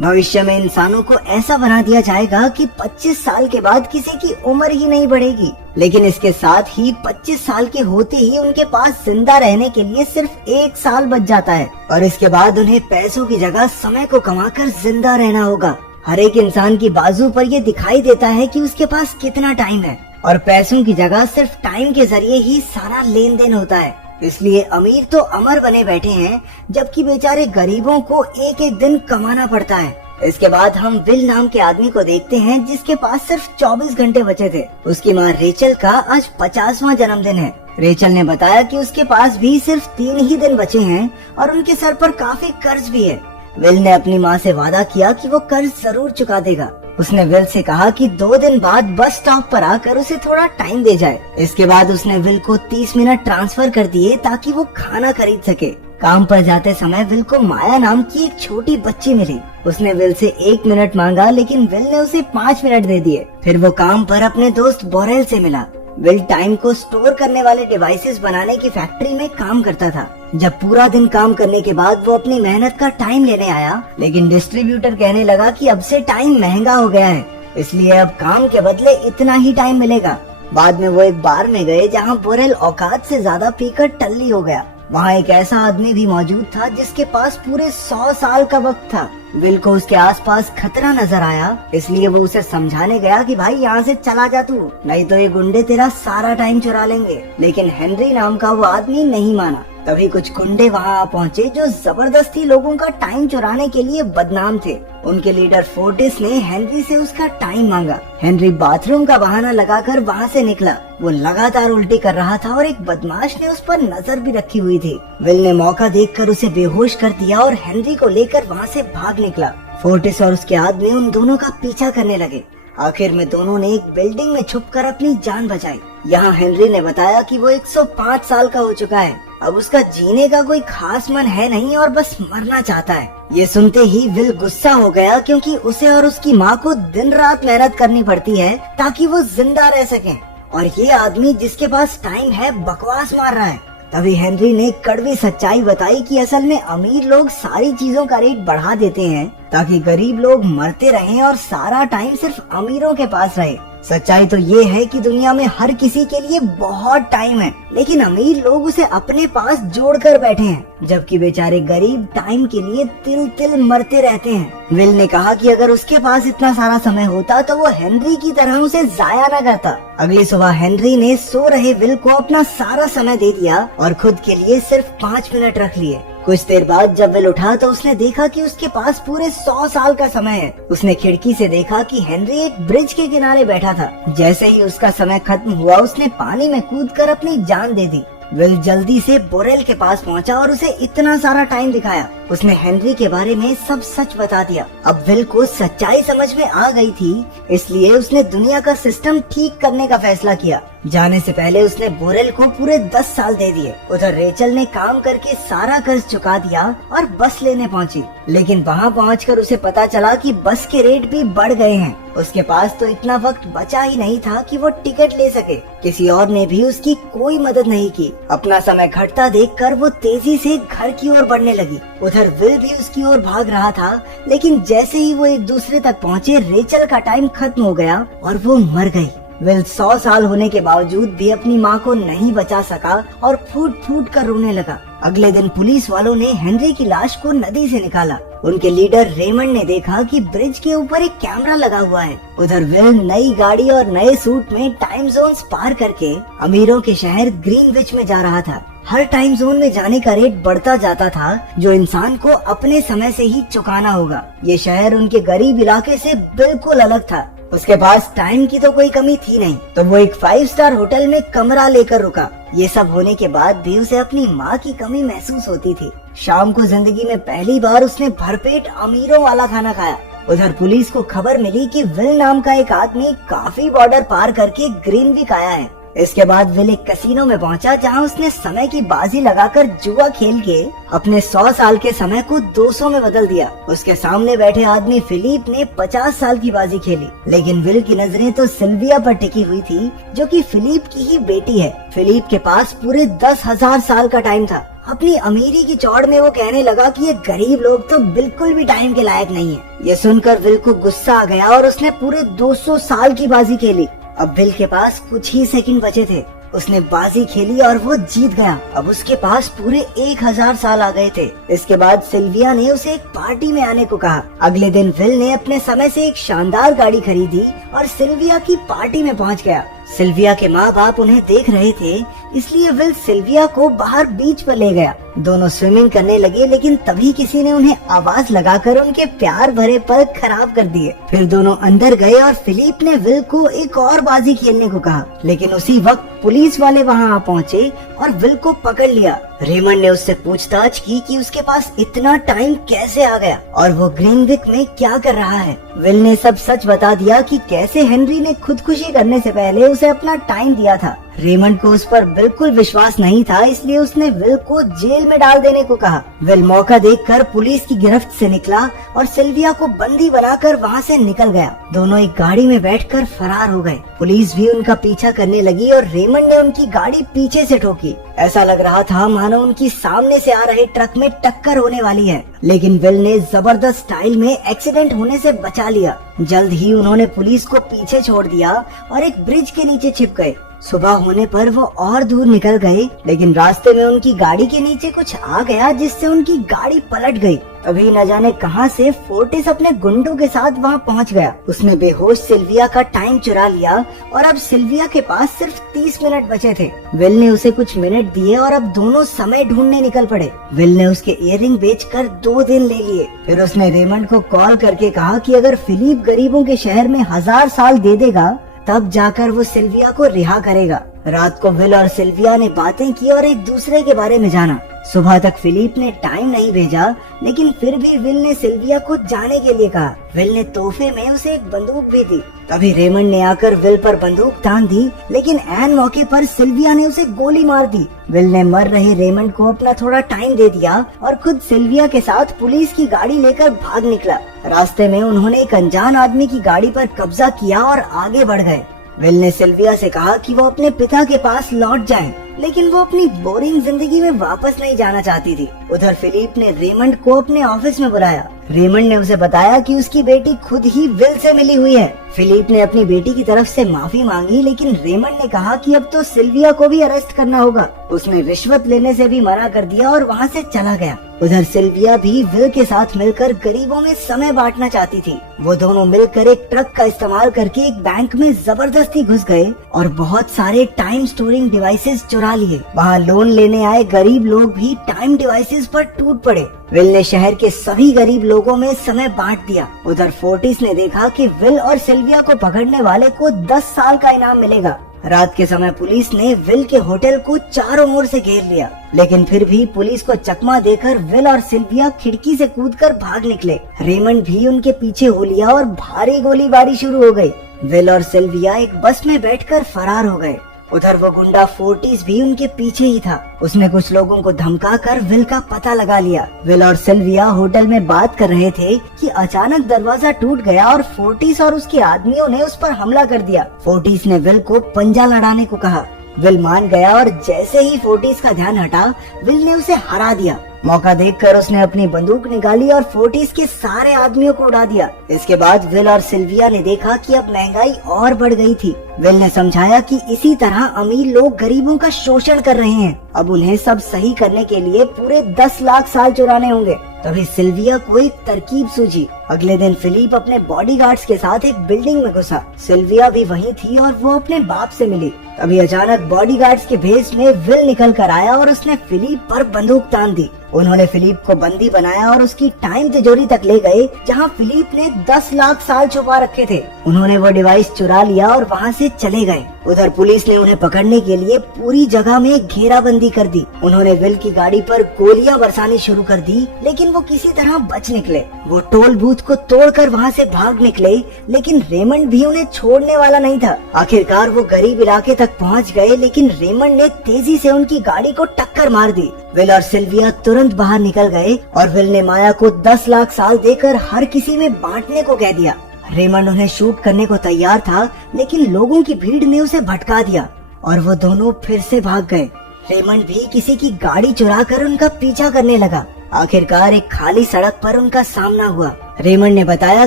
भविष्य में इंसानों को ऐसा बना दिया जाएगा कि 25 साल के बाद किसी की उम्र ही नहीं बढ़ेगी, लेकिन इसके साथ ही 25 साल के होते ही उनके पास जिंदा रहने के लिए सिर्फ 1 साल बच जाता है और इसके बाद उन्हें पैसों की जगह समय को कमाकर जिंदा रहना होगा। हर एक इंसान की बाजू पर ये दिखाई देता है कि उसके पास कितना टाइम है और पैसों की जगह सिर्फ टाइम के जरिए ही सारा लेन देन होता है। इसलिए अमीर तो अमर बने बैठे हैं, जबकि बेचारे गरीबों को एक एक दिन कमाना पड़ता है। इसके बाद हम विल नाम के आदमी को देखते हैं, जिसके पास सिर्फ 24 घंटे बचे थे। उसकी माँ रेचल का आज 50वां जन्मदिन है। रेचल ने बताया कि उसके पास भी सिर्फ 3 ही दिन बचे हैं और उनके सर पर काफी कर्ज भी है। विल ने अपनी माँ से वादा किया कि वो कर्ज जरूर चुका देगा। उसने विल से कहा कि 2 दिन बाद बस स्टॉप पर आकर उसे थोड़ा टाइम दे जाए। इसके बाद उसने विल को 30 मिनट ट्रांसफर कर दिए ताकि वो खाना खरीद सके। काम पर जाते समय विल को माया नाम की एक छोटी बच्ची मिली। उसने विल से 1 मिनट मांगा, लेकिन विल ने उसे 5 मिनट दे दिए। फिर वो काम पर अपने दोस्त बोरेल से मिला। विल टाइम को स्टोर करने वाले डिवाइसेस बनाने की फैक्ट्री में काम करता था। जब पूरा दिन काम करने के बाद वो अपनी मेहनत का टाइम लेने आया, लेकिन डिस्ट्रीब्यूटर कहने लगा कि अब से टाइम महंगा हो गया है, इसलिए अब काम के बदले इतना ही टाइम मिलेगा। बाद में वो एक बार में गए जहाँ बोरेल औकात से ज्यादा पीकर टल्ली हो गया। वहाँ एक ऐसा आदमी भी मौजूद था जिसके पास पूरे 100 साल का वक्त था। विल को उसके आसपास खतरा नजर आया, इसलिए वो उसे समझाने गया कि भाई यहाँ से चला जा तू, नहीं तो ये गुंडे तेरा सारा टाइम चुरा लेंगे। लेकिन हेनरी नाम का वो आदमी नहीं माना। तभी कुछ गुंडे वहाँ पहुँचे जो जबरदस्ती लोगों का टाइम चुराने के लिए बदनाम थे। उनके लीडर फोर्टिस ने हेनरी से उसका टाइम मांगा। हेनरी बाथरूम का बहाना लगाकर वहाँ से निकला। वो लगातार उल्टी कर रहा था और एक बदमाश ने उस पर नजर भी रखी हुई थी। विल ने मौका देखकर उसे बेहोश कर दिया और हेनरी को लेकर वहाँ से भाग निकला। फोर्टिस और उसके आदमी उन दोनों का पीछा करने लगे। आखिर में दोनों ने एक बिल्डिंग में छुपकर अपनी जान बचाई। यहाँ हेनरी ने बताया कि वो 105 साल का हो चुका है। अब उसका जीने का कोई खास मन है नहीं और बस मरना चाहता है। ये सुनते ही विल गुस्सा हो गया, क्योंकि उसे और उसकी माँ को दिन रात मेहनत करनी पड़ती है ताकि वो जिंदा रह सकें, और ये आदमी जिसके पास टाइम है बकवास मार रहा है। तभी हेनरी ने कड़वी सच्चाई बताई कि असल में अमीर लोग सारी चीजों का रेट बढ़ा देते हैं ताकि गरीब लोग मरते रहें और सारा टाइम सिर्फ अमीरों के पास रहे। सच्चाई तो ये है कि दुनिया में हर किसी के लिए बहुत टाइम है, लेकिन अमीर लोग उसे अपने पास जोड़ कर बैठे हैं, जबकि बेचारे गरीब टाइम के लिए तिल तिल मरते रहते हैं। विल ने कहा कि अगर उसके पास इतना सारा समय होता तो वो हेनरी की तरह उसे जाया न करता। अगली सुबह हेनरी ने सो रहे विल को अपना सारा समय दे दिया और खुद के लिए सिर्फ 5 मिनट रख लिए। कुछ देर बाद जब विल उठा तो उसने देखा कि उसके पास पूरे 100 साल का समय है। उसने खिड़की से देखा कि हेनरी एक ब्रिज के किनारे बैठा था। जैसे ही उसका समय खत्म हुआ, उसने पानी में कूदकर अपनी जान दे दी। विल जल्दी से बोरेल के पास पहुंचा और उसे इतना सारा टाइम दिखाया। उसने हेनरी के बारे में सब सच बता दिया। अब विल को सच्चाई समझ में आ गई थी, इसलिए उसने दुनिया का सिस्टम ठीक करने का फैसला किया। जाने से पहले उसने बोरेल को पूरे 10 साल दे दिए। उधर रेचल ने काम करके सारा कर्ज चुका दिया और बस लेने पहुंची, लेकिन वहां पहुंचकर उसे पता चला कि बस के रेट भी बढ़ गए हैं। उसके पास तो इतना वक्त बचा ही नहीं था कि वो टिकट ले सके। किसी और ने भी उसकी कोई मदद नहीं की। अपना समय घटता देखकर वो तेजी से घर की ओर बढ़ने लगी। उधर विल भी उसकी ओर भाग रहा था, लेकिन जैसे ही वो एक दूसरे तक पहुँचे, रेचल का टाइम खत्म हो गया और वो मर गई। विल 100 साल होने के बावजूद भी अपनी माँ को नहीं बचा सका और फूट फूट कर रोने लगा। अगले दिन पुलिस वालों ने हेनरी की लाश को नदी से निकाला। उनके लीडर रेमंड ने देखा कि ब्रिज के ऊपर एक कैमरा लगा हुआ है। उधर विल नई गाड़ी और नए सूट में टाइम जोन्स पार करके अमीरों के शहर ग्रीनविच में जा रहा था। हर टाइम जोन में जाने का रेट बढ़ता जाता था, जो इंसान को अपने समय से ही चुकाना होगा। ये शहर उनके गरीब इलाके से बिल्कुल अलग था। उसके पास टाइम की तो कोई कमी थी नहीं, तो वो एक 5 स्टार होटल में कमरा लेकर रुका। ये सब होने के बाद भी उसे अपनी माँ की कमी महसूस होती थी। शाम को जिंदगी में पहली बार उसने भरपेट अमीरों वाला खाना खाया। उधर पुलिस को खबर मिली कि विल नाम का एक आदमी काफी बॉर्डर पार करके ग्रीनविच आया है। इसके बाद विल एक कैसीनो में पहुंचा, जहां उसने समय की बाजी लगाकर जुआ खेल के अपने 100 साल के समय को 200 में बदल दिया। उसके सामने बैठे आदमी फिलिप ने 50 साल की बाजी खेली, लेकिन विल की नजरें तो सिल्विया पर टिकी हुई थी, जो कि फिलिप की ही बेटी है। फिलिप के पास पूरे 10,000 साल का टाइम था। अपनी अमीरी की चौड़ में वो कहने लगा कि ये गरीब लोग तो बिल्कुल भी टाइम के लायक नहीं है। ये सुनकर विल को गुस्सा आ गया और उसने पूरे 200 साल की बाजी खेली। अब विल के पास कुछ ही सेकंड बचे थे। उसने बाजी खेली और वो जीत गया। अब उसके पास पूरे 1000 साल आ गए थे। इसके बाद सिल्विया ने उसे एक पार्टी में आने को कहा। अगले दिन विल ने अपने समय से एक शानदार गाड़ी खरीदी और सिल्विया की पार्टी में पहुंच गया। सिल्विया के माँ बाप उन्हें देख रहे थे, इसलिए विल सिल्विया को बाहर बीच पर ले गया। दोनों स्विमिंग करने लगे, लेकिन तभी किसी ने उन्हें आवाज लगाकर उनके प्यार भरे पल खराब कर दिए। फिर दोनों अंदर गए और फिलिप ने विल को एक और बाजी खेलने को कहा, लेकिन उसी वक्त पुलिस वाले वहां आ पहुंचे और विल को पकड़ लिया। रेमंड ने उससे पूछताछ की कि उसके पास इतना टाइम कैसे आ गया और वो ग्रीनविक में क्या कर रहा है। विल ने सब सच बता दिया कि कैसे हेनरी ने खुदकुशी करने से पहले उसे अपना टाइम दिया था। रेमंड को उस पर बिल्कुल विश्वास नहीं था, इसलिए उसने विल को जेल में डाल देने को कहा। विल मौका देखकर पुलिस की गिरफ्त से निकला और सिल्विया को बंदी बनाकर वहां से निकल गया। दोनों एक गाड़ी में बैठकर फरार हो गए। पुलिस भी उनका पीछा करने लगी और रेमंड ने उनकी गाड़ी पीछे से ठोकी। ऐसा लग रहा था मानो उनकी सामने से आ रहे ट्रक में टक्कर होने वाली है, लेकिन विल ने जबरदस्त स्टाइल में एक्सीडेंट होने से बचा लिया। जल्द ही उन्होंने पुलिस को पीछे छोड़ दिया और एक ब्रिज के नीचे छिप गए। सुबह होने पर वो और दूर निकल गए, लेकिन रास्ते में उनकी गाड़ी के नीचे कुछ आ गया जिससे उनकी गाड़ी पलट गई। तभी न जाने कहां से फोर्टिस अपने गुंडों के साथ वहां पहुंच गया। उसने बेहोश सिल्विया का टाइम चुरा लिया और अब सिल्विया के पास सिर्फ 30 मिनट बचे थे। विल ने उसे कुछ मिनट दिए और अब दोनों समय ढूंढने निकल पड़े। विल ने उसके इयररिंग बेचकर 2 दिन ले लिए। फिर उसने रेमंड को कॉल करके कहा कि अगर फिलिप गरीबों के शहर में 1000 साल दे देगा तब जाकर वो सिल्विया को रिहा करेगा। रात को विल और सिल्विया ने बातें की और एक दूसरे के बारे में जाना। सुबह तक फिलिप ने टाइम नहीं भेजा, लेकिन फिर भी विल ने सिल्विया को जाने के लिए कहा। विल ने तोहफे में उसे एक बंदूक भी दी। तभी रेमंड ने आकर विल पर बंदूक तान दी, लेकिन ऐन मौके पर सिल्विया ने उसे गोली मार दी। विल ने मर रहे रेमंड को अपना थोड़ा टाइम दे दिया और खुद सिल्विया के साथ पुलिस की गाड़ी लेकर भाग निकला। रास्ते में उन्होंने एक अनजान आदमी की गाड़ी पर कब्जा किया और आगे बढ़ गए। विल ने सिल्विया से कहा कि वो अपने पिता के पास लौट जाएं, लेकिन वो अपनी बोरिंग जिंदगी में वापस नहीं जाना चाहती थी। उधर फिलिप ने रेमंड को अपने ऑफिस में बुलाया। रेमंड ने उसे बताया कि उसकी बेटी खुद ही विल से मिली हुई है। फिलिप ने अपनी बेटी की तरफ से माफी मांगी, लेकिन रेमंड ने कहा कि अब तो सिल्विया को भी अरेस्ट करना होगा। उसने रिश्वत लेने से भी मना कर दिया और वहाँ से चला गया। उधर सिल्विया भी विल के साथ मिलकर गरीबों में समय बांटना चाहती थी। वो दोनों मिलकर एक ट्रक का इस्तेमाल करके एक बैंक में जबरदस्ती घुस गए और बहुत सारे टाइम स्टोरिंग डिवाइसेस चुरा लिए। वहाँ लोन लेने आए गरीब लोग भी टाइम डिवाइसेस पर टूट पड़े। विल ने शहर के सभी गरीब लोगों में समय बांट दिया। उधर फोर्टिस ने देखा कि विल और सिल्विया को पकड़ने वाले को 10 साल का इनाम मिलेगा। रात के समय पुलिस ने विल के होटल को चारों ओर से घेर लिया, लेकिन फिर भी पुलिस को चकमा देकर विल और सिल्विया खिड़की से कूदकर भाग निकले। रेमंड भी उनके पीछे हो लिया और भारी गोलीबारी शुरू हो गई। विल और सिल्विया एक बस में बैठकर फरार हो गए। उधर वो गुंडा फोर्टिस भी उनके पीछे ही था। उसने कुछ लोगों को धमकाकर विल का पता लगा लिया। विल और सिल्विया होटल में बात कर रहे थे कि अचानक दरवाजा टूट गया और फोर्टिस और उसके आदमियों ने उस पर हमला कर दिया। फोर्टिस ने विल को पंजा लड़ाने को कहा। विल मान गया और जैसे ही फोर्टिस का ध्यान हटा, विल ने उसे हरा दिया। मौका देखकर उसने अपनी बंदूक निकाली और फोर्टिस के सारे आदमियों को उड़ा दिया। इसके बाद विल और सिल्विया ने देखा कि अब महंगाई और बढ़ गई थी। विल ने समझाया कि इसी तरह अमीर लोग गरीबों का शोषण कर रहे हैं। अब उन्हें सब सही करने के लिए पूरे 10 लाख साल चुराने होंगे। तभी सिल्विया को एक तरकीब सूझी। अगले दिन फिलिप अपने बॉडीगार्ड्स के साथ एक बिल्डिंग में घुसा। सिल्विया भी वहीं थी और वो अपने बाप से मिली। तभी अचानक बॉडीगार्ड्स के भेष में विल निकल कर आया और उसने फिलिप पर बंदूक तान दी। उन्होंने फिलिप को बंदी बनाया और उसकी टाइम तिजोरी तक ले गए, जहां फिलिप ने 10 लाख साल छुपा रखे थे। उन्होंने वो डिवाइस चुरा लिया और वहां से चले गए। उधर पुलिस ने उन्हें पकड़ने के लिए पूरी जगह में घेराबंदी कर दी। उन्होंने विल की गाड़ी पर गोलियां बरसानी शुरू कर दी, लेकिन वो किसी तरह बच निकले। वो टोल बूथ को तोड़कर वहां से भाग निकले, लेकिन रेमंड भी उन्हें छोड़ने वाला नहीं था। आखिरकार वो गरीब इलाके तक पहुंच गए, लेकिन रेमंड ने तेजी से उनकी गाड़ी को टक्कर मार दी। विल और सिल्विया तुरंत बाहर निकल गए और विल ने माया को 10 लाख साल देकर हर किसी में बांटने को कह दिया। रेमंड उन्हें शूट करने को तैयार था, लेकिन लोगों की भीड़ ने उसे भटका दिया और वो दोनों फिर से भाग गए। रेमंड भी किसी की गाड़ी चुरा कर उनका पीछा करने लगा। आखिरकार एक खाली सड़क पर उनका सामना हुआ। रेमंड ने बताया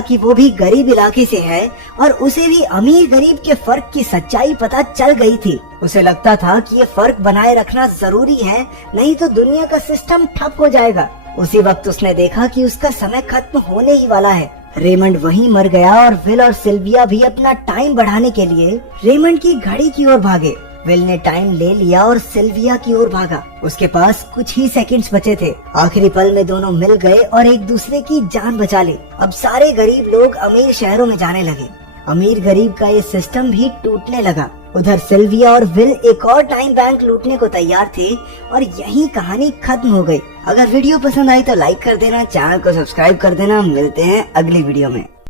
कि वो भी गरीब इलाके से है और उसे भी अमीर गरीब के फर्क की सच्चाई पता चल गई थी। उसे लगता था कि ये फर्क बनाए रखना जरूरी है, नहीं तो दुनिया का सिस्टम ठप हो जाएगा। उसी वक्त उसने देखा कि उसका समय खत्म होने ही वाला है। रेमंड वहीं मर गया और विल और सिल्विया भी अपना टाइम बढ़ाने के लिए रेमंड की घड़ी की ओर भागे। विल ने टाइम ले लिया और सिल्विया की ओर भागा। उसके पास कुछ ही सेकंड्स बचे थे। आखिरी पल में दोनों मिल गए और एक दूसरे की जान बचा ली। अब सारे गरीब लोग अमीर शहरों में जाने लगे। अमीर गरीब का ये सिस्टम भी टूटने लगा। उधर सिल्विया और विल एक और टाइम बैंक लूटने को तैयार थे और यही कहानी खत्म हो गई। अगर वीडियो पसंद आई तो लाइक कर देना, चैनल को सब्सक्राइब कर देना। मिलते हैं अगली वीडियो में।